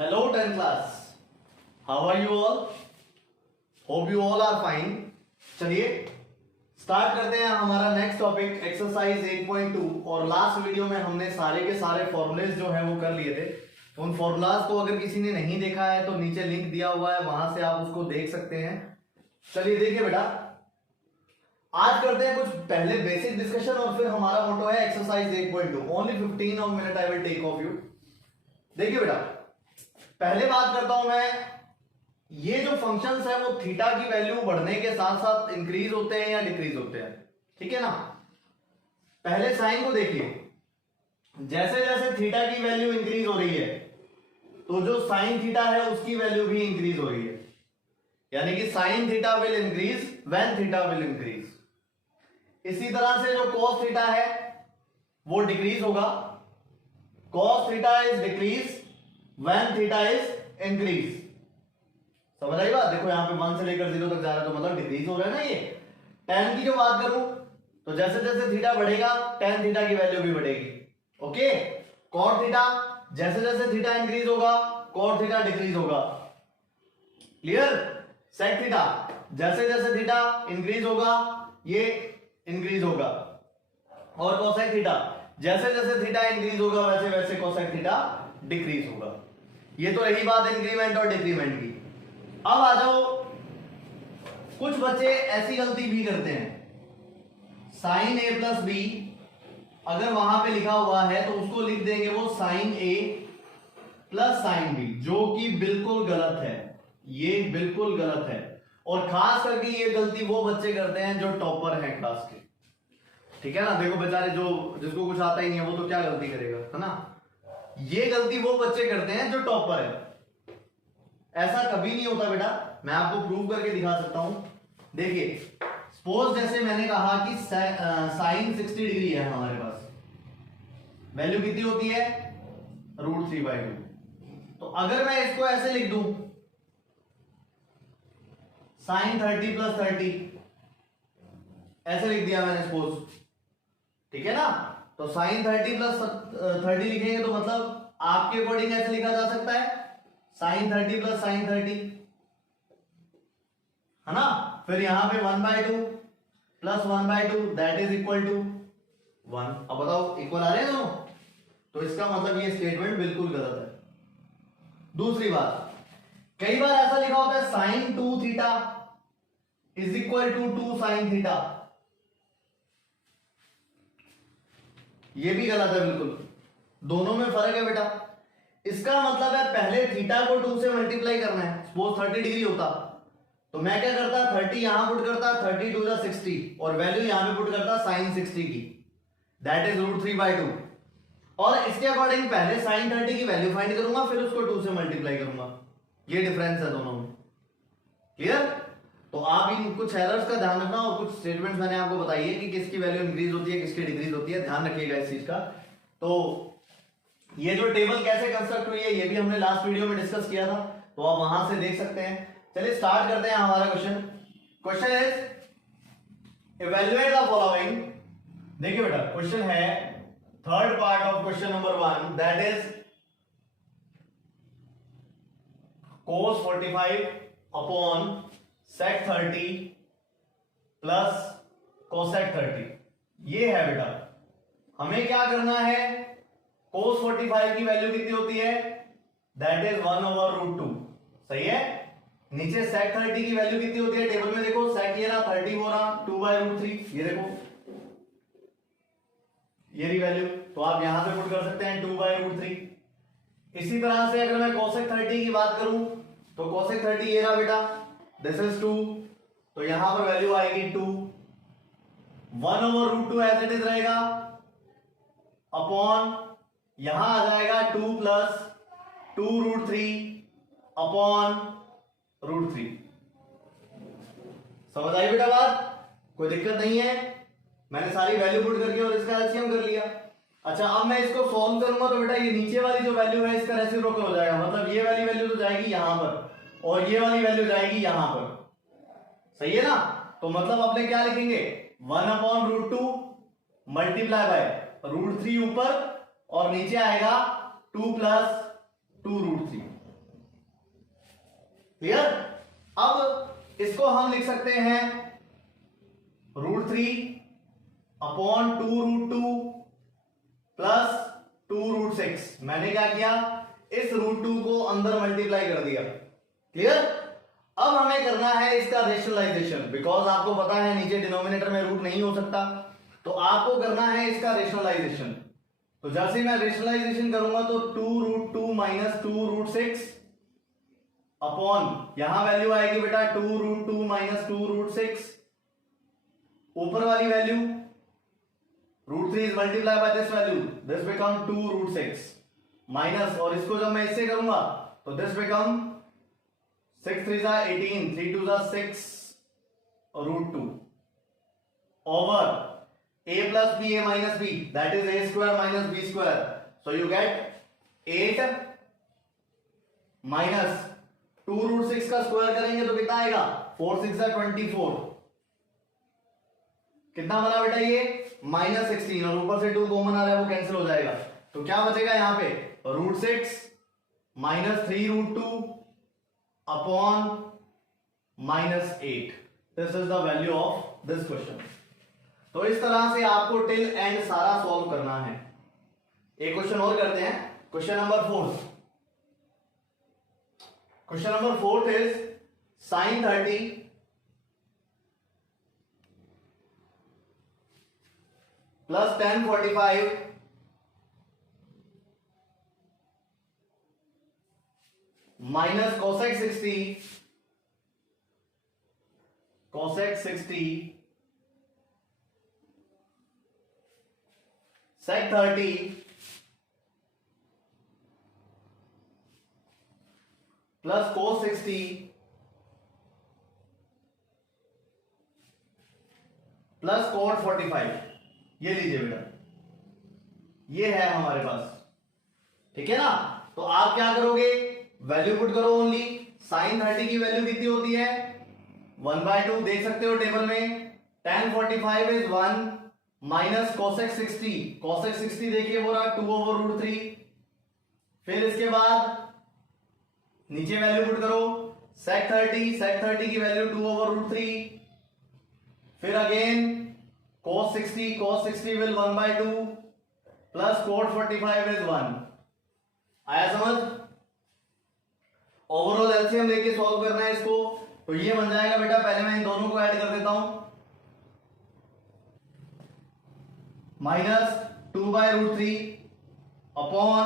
Hello 10th class. How are you all? Hope you all are fine. चलिए start करते हैं हमारा next topic exercise 8.2। और last video में हमने सारे के सारे फॉर्मूलेज जो है वो कर लिए थे। उन फॉर्मूलाज को अगर किसी ने नहीं देखा है तो नीचे लिंक दिया हुआ है, वहां से आप उसको देख सकते हैं। चलिए देखिए बेटा, आज करते हैं कुछ पहले बेसिक डिस्कशन और फिर हमारा मोटो है exercise 8.2। Only 15 minute I will take of you. देखिए बेटा, पहले बात करता हूं मैं, ये जो फंक्शंस है वो थीटा की वैल्यू बढ़ने के साथ साथ इंक्रीज होते हैं या डिक्रीज होते हैं, ठीक है ना। पहले साइन को देखिए, जैसे जैसे थीटा की वैल्यू इंक्रीज हो रही है तो जो साइन थीटा है उसकी वैल्यू भी इंक्रीज हो रही है, यानी कि sine theta will increase when theta will increase. इसी तरह से जो cos थीटा है वो डिक्रीज होगा। cos theta is decrease when theta is increase. समझ आई बात? देखो यहां पे 1 से लेकर 0 तक जा रहा है तो मतलब डिक्रीज हो रहा है ना। ये tan की जो बात करूं तो जैसे जैसे थीटा बढ़ेगा tan थीटा की वैल्यू भी बढ़ेगी। ओके, cot थीटा जैसे जैसे थीटा इंक्रीज होगा cot थीटा डिक्रीज होगा। क्लियर? sec थीटा जैसे जैसे थीटा इंक्रीज होगा ये इंक्रीज होगा। और cosec थीटा जैसे जैसे थीटा इंक्रीज होगा वैसे वैसे cosec थीटा डिक्रीज होगा। ये तो रही बात इंक्रीमेंट और डिक्रीमेंट की। अब आ जाओ, कुछ बच्चे ऐसी गलती भी करते हैं, साइन ए प्लस बी अगर वहां पे लिखा हुआ है तो उसको लिख देंगे वो साइन ए प्लस साइन बी, जो कि बिल्कुल गलत है। ये बिल्कुल गलत है। और खास करके ये गलती वो बच्चे करते हैं जो टॉपर हैं क्लास के, ठीक है ना। देखो बेचारे जो जिसको कुछ आता ही नहीं है वो तो क्या गलती करेगा, है ना। ये गलती वो बच्चे करते हैं जो टॉपर है। ऐसा कभी नहीं होता बेटा, मैं आपको प्रूव करके दिखा सकता हूं। देखिए सपोज जैसे मैंने कहा कि साइन 60 डिग्री है हमारे पास, वैल्यू कितनी होती है √3/2। तो अगर मैं इसको ऐसे लिख दूं साइन 30 प्लस 30, ऐसे लिख दिया मैंने सपोज, ठीक है ना। तो साइन 30 प्लस 30 लिखेंगे तो मतलब आपके अकॉर्डिंग ऐसे लिखा जा सकता है साइन 30 प्लस साइन 30, है ना। फिर यहां पे 1/2 plus 1/2 that is equal to 1। अब बताओ इक्वल आ रहे हैं दोनों, तो इसका मतलब ये स्टेटमेंट बिल्कुल गलत है। दूसरी बात, कई बार ऐसा लिखा होता है sine 2 theta is equal to 2 sine theta, ये भी गलत है बिल्कुल। दोनों में फर्क है बेटा। इसका मतलब है पहले थीटा को 2 से मल्टीप्लाई करना है। सपोज 30 डिग्री होता तो मैं क्या करता, 30 यहां पुट करता, 30 2 60 और वैल्यू यहां पे पुट करता साइन 60 की, दैट इज √3/2। और इसके अकॉर्डिंग पहले साइन 30 की वैल्यू फाइंड करूंगा फिर उसको 2 से मल्टीप्लाई करूंगा। ये डिफरेंस है दोनों में। क्लियर? तो आप इन कुछ एरर्स का ध्यान रखना और कुछ स्टेटमेंट्स मैंने आपको बताई है कि किसकी वैल्यू इंक्रीज होती है किसकी डिक्रीज होती है, ध्यान रखिएगा इस चीज का। तो ये जो टेबल कैसे कंस्ट्रक्ट हुई है ये भी हमने लास्ट वीडियो में डिस्कस किया था, तो आप वहां से देख सकते हैं। चलिए स्टार्ट करते हैं हमारा question. Question is evaluate the following. देखिए बेटा क्वेश्चन है third part of question number 1, that is cos 45 upon sec 30 plus cosec 30। ये है बेटा, हमें क्या करना है, cos 45 की वैल्यू कितनी होती है, दैट इज 1/√2। सही है। नीचे sec 30 की वैल्यू कितनी होती है, टेबल में देखो sec ये रहा 30 वो रहा 2/√3, ये देखो ये रही वैल्यू, तो आप यहां पे पुट कर सकते हैं 2/√3। इसी तरह से अगर मैं cosec 30 की बात करूं तो cosec 30 ये रहा बेटा, दिस इज 2, तो यहां पर वैल्यू आएगी 2। 1/√2 एज इट इज रहेगा अपॉन यहां आ जाएगा 2 प्लस 2√3 अपॉन √3। समझ आई बेटा बात? कोई दिक्कत नहीं है। मैंने सारी वैल्यू पुट करके और इसका एलसीएम कर लिया। अच्छा अब मैं इसको सॉल्व करूंगा तो बेटा ये नीचे वाली जो वैल्यू है इसका रेसिप्रोकल हो जाएगा, मतलब ये वाली वैल्यू तो जाएगी यहां पर और ये वाली वैल्यू जाएगी यहां पर। सही है ना। तो मतलब अपने क्या लिखेंगे, 1/√2 मल्टीप्लाई बाय √3 ऊपर और नीचे आएगा 2 प्लस 2√3। क्लियर? अब इसको हम लिख सकते हैं √3 अपॉन 2√2 प्लस 2√6। मैंने क्या किया, इस √2 को अंदर मल्टीप्लाई कर दिया। क्लियर? अब हमें करना है इसका रेशनलाइजेशन, बिकॉज आपको पता है नीचे डिनोमिनेटर में रूट नहीं हो सकता, तो आपको करना है इसका रेशनलाइजेशन। तो जैसे मैं रेशनलाइजेशन करूंगा तो 2√2 माइनस 2√6 अपॉन यहां वैल्यू आएगी बेटा 2√2 माइनस 2√6, ऊपर वाली value √3 is multiply by this value, this become 2√6 minus, और इसको जब मैं इससे करूंगा तो दिस बिकम 6 3 जा 18, 3 2 जा 6 √2 over a plus b a minus b, that is a square minus b square, so you get 8 minus 2√6 का स्क्वायर करेंगे तो कितना आएगा, 4 6 जा 24, कितना बना बेटा ये -16, और ऊपर से 2 कॉमन आ रहा है वो कैंसिल हो जाएगा, तो क्या बचेगा यहां पे √6 minus 3√2 upon -8। This is the value of this question. तो इस तरह से आपको टिल एंड सारा सॉल्व करना है। एक क्वेश्चन और करते हैं, question number 4। Question number 4 is sin 30 plus tan 45 minus cosec 60 sec 30 plus cos 60 plus cot 45। ये लीजिए बेटा, ये है हमारे पास, ठीक है ना। तो आप क्या करोगे, वैल्यू पुट करो ओनली। sin 30 की वैल्यू कितनी होती है 1/2, देख सकते हो टेबल में। tan 45 is 1 minus cosec 60, cosec 60 देखिए वो रहा 2/√3। फिर इसके बाद नीचे वैल्यू पुट करो sec 30 की वैल्यू 2/√3। फिर again cos 60 will 1/2 plus cot 45 is 1। आया समझ? ओवरऑल एलसीएम लेके सॉल्व करना है इसको, तो ये बन जाएगा बेटा, पहले मैं इन दोनों को ऐड कर देता हूं, माइनस 2/√3 अपॉन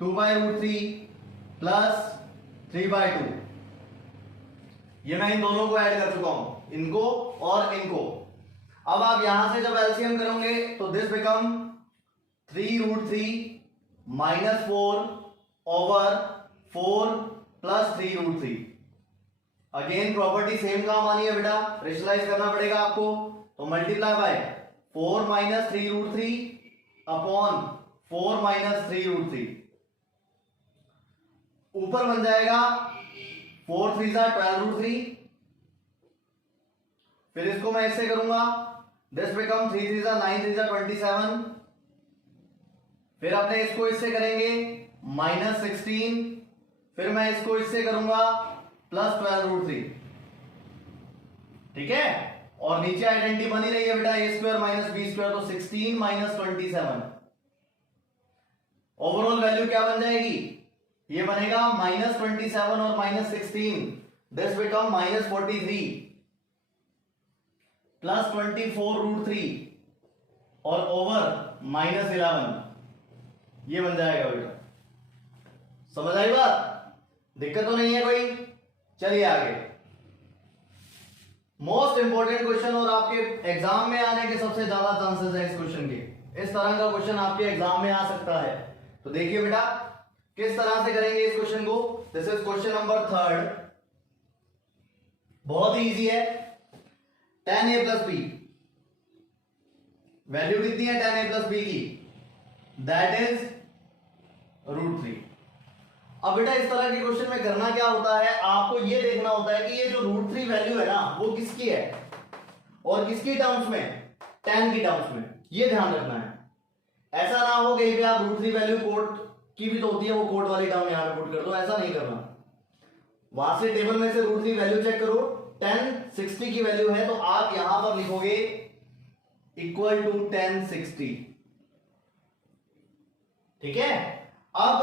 2/√3 प्लस 3/2। ये मैं इन दोनों को ऐड कर चुका हूं, इनको और इनको। अब आप यहां से जब एलसीएम करोगे तो this become 3√3 minus 4 over 4 plus 3√3। Again property same काम आनी है बेटा, रेशनलाइज करना पड़ेगा आपको, तो multiply by 4 minus 3√3 upon 4 minus 3√3। ऊपर बन जाएगा 4 3 जा 12√3। फिर इसको मैं इससे करूंगा, दिस बिकम 3 3 जा 9 3 जा 27। फिर अपने इसको इससे करेंगे -16, फिर मैं इसको इससे करूंगा प्लस 12√3, ठीक है। और नीचे आइडेंटिटी बनी रही है बेटा, a square minus b square, तो 16 माइनस 27। ओवरऑल वैल्यू क्या बन जाएगी, ये बनेगा -27 और -16, दिस बिकम -43 प्लस 24√3 और ओवर -11। ये बन जाएगा बेटा, समझ आई बात? दिक्कत तो नहीं है कोई? चलिए आगे। मोस्ट इंपोर्टेंट क्वेश्चन और आपके एग्जाम में आने के सबसे ज्यादा चांसेस है इस क्वेश्चन के। इस तरह का क्वेश्चन आपके एग्जाम में आ सकता है, तो देखिए बेटा किस तरह से करेंगे इस क्वेश्चन को। This is question number 3। बहुत ही इजी है। tan a plus b, value कितनी है tan a प्लस बी की, दैट इज √3। अब बेटा इस तरह के क्वेश्चन में करना क्या होता है, आपको ये देखना होता है कि ये जो √3 वैल्यू है ना वो किसकी है और किसकी टर्म्स में, tan की टर्म्स में। ये ध्यान रखना है, ऐसा ना हो कहीं पे आप √3 वैल्यू कोट की भी तो होती है, वो कोड वाली टर्म यहाँ पे पुट कर दो, ऐसा नहीं करना। वहां से टेबल में से √3 वैल्यू चेक करो, 1060 की वैल्यू है तो आप यहां पर लिखोगे इक्वल टू 1060, ठीक है। अब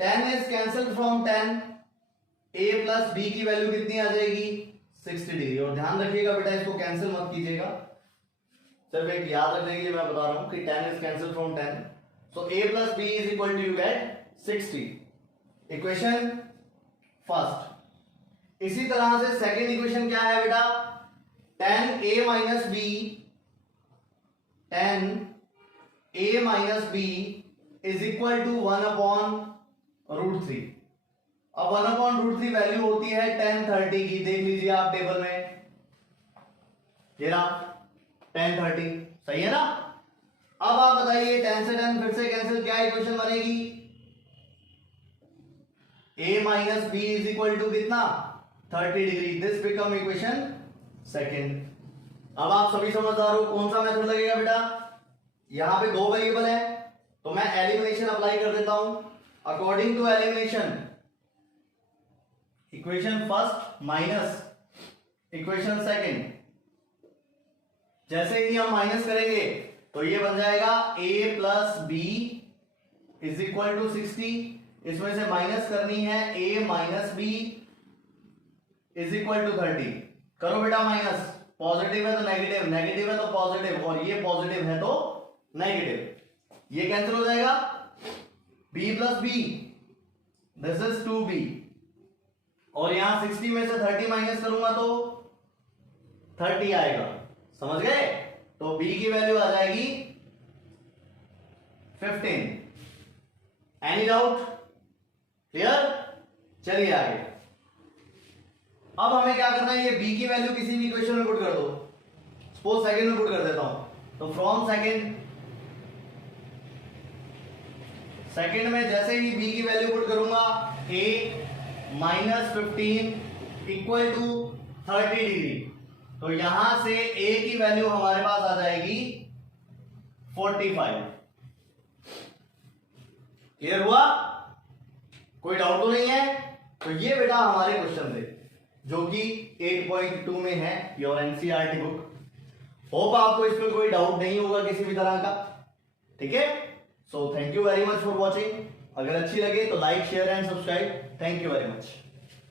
10 इज कैंसिल फ्रॉम 10, a प्लस b की वैल्यू कितनी आ जाएगी 60 डिग्री। और ध्यान रखिएगा बेटा इसको कैंसिल मत कीजिएगा, सिर्फ एक याद रखने के लिए मैं बता रहा हूं कि 10 is cancel from 10, so a प्लस b is equal to you get 60, equation first. इसी तरह से सेकेंड इक्वेशन क्या है बेटा, 10a minus b, 10a minus b is equal to 1 upon √3। अब 1 अपॉन √3 वैल्यू होती है 1030 की, देख लीजिए आप टेबल में, ये रहा 1030, सही है ना। अब आप बताइए 10 से 10 फिर से कैंसिल, क्या इक्वेशन बनेगी, a minus b is equal to कितना 30 degree, this become equation second. अब आप सभी समझदार हो, कौन सा मेथड लगेगा बेटा, यहां पे दो वेरिएबल है तो मैं एलिमिनेशन अप्लाई कर देता हूं। According to elimination, equation first minus equation second, जैसे ही हम माइनस करेंगे तो ये बन जाएगा a plus b is equal to 60, इसमें से माइनस करनी है a minus b is equal to 30, करो बेटा माइनस, पॉजिटिव है तो नेगेटिव, नेगेटिव है तो पॉजिटिव, और ये पॉजिटिव है तो नेगेटिव, ये कैंसिल हो जाएगा, b plus b this is 2b, और यहां 60 में से 30 माइनस करूंगा तो 30 आएगा, समझ गए। तो b की वैल्यू आ जाएगी 15। एनी डाउट, क्लियर, चलिए आगे। अब हमें क्या करना है, ये b की वैल्यू किसी भी इक्वेशन में पुट कर दो, सपोज सेकंड में पुट कर देता हूं, तो फ्रॉम सेकंड में जैसे ही b की वैल्यू पुट करूंगा a minus 15 equal to 30 degree, तो यहां से a की वैल्यू हमारे पास आ जाएगी 45। क्लियर हुआ, कोई डाउट तो नहीं है। तो ये बेटा हमारे क्वेश्चन थे जो कि 8.2 में है योर एनसीईआरटी बुक। होप आपको इसमें कोई डाउट नहीं होगा किसी भी तरह का, ठीक है। So thank you very much for watching, अगर अच्छी लगे तो like share and subscribe, thank you very much.